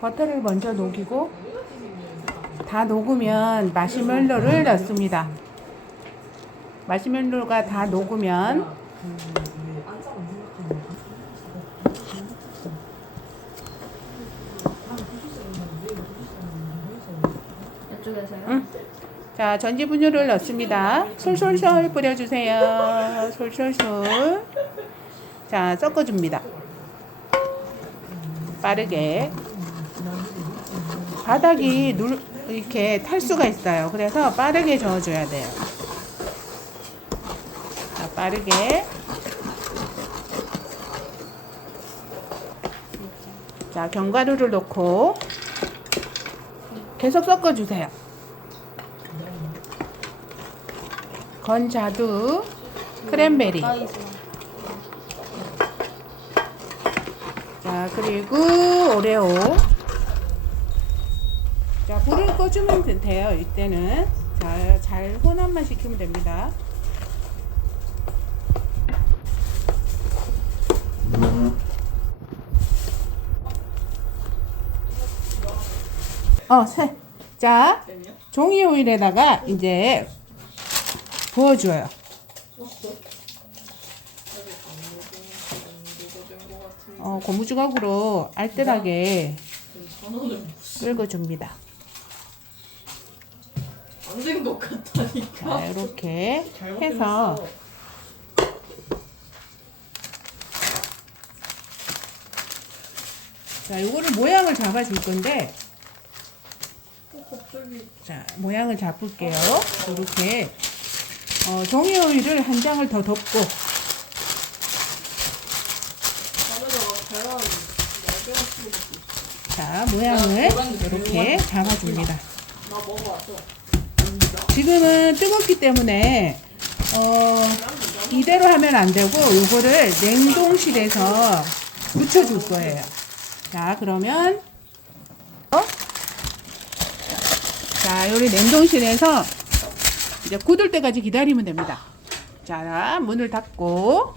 버터를 먼저 녹이고 다 녹으면 마시멜로를 넣습니다. 마시멜로가 다 녹으면 이쪽에서요? 응. 자 전지 분유를 넣습니다. 솔솔솔 뿌려주세요. 솔솔솔. 자 섞어줍니다. 빠르게. 바닥이 눌 이렇게 탈 수가 있어요. 그래서 빠르게 저어줘야 돼요. 자, 빠르게. 자, 견과류를 넣고 계속 섞어주세요. 건자두, 크랜베리. 자, 그리고 오레오. 자, 불을 꺼주면 돼- 돼요, 이때는. 자, 잘 혼합만 시키면 됩니다. 어, 세. 자, 종이 오일에다가 이제 부어줘요. 어, 고무주걱으로 알뜰하게 긁어줍니다. 안된 것 같다니까. 자, 이렇게 해서 자, 요거를 모양을 잡아줄 건데 어, 갑자기 자, 모양을 잡을게요. 이렇게 어, 종이 오일을 한 장을 더 덮고 계란 치고 자, 모양을 이렇게 잡아줍니다. 나 먹어왔어. 지금은 뜨겁기 때문에 어, 이대로 하면 안 되고 요거를 냉동실에서 묻혀줄 거예요. 자, 그러면 어? 자, 요리 냉동실에서 이제 굳을 때까지 기다리면 됩니다. 자, 문을 닫고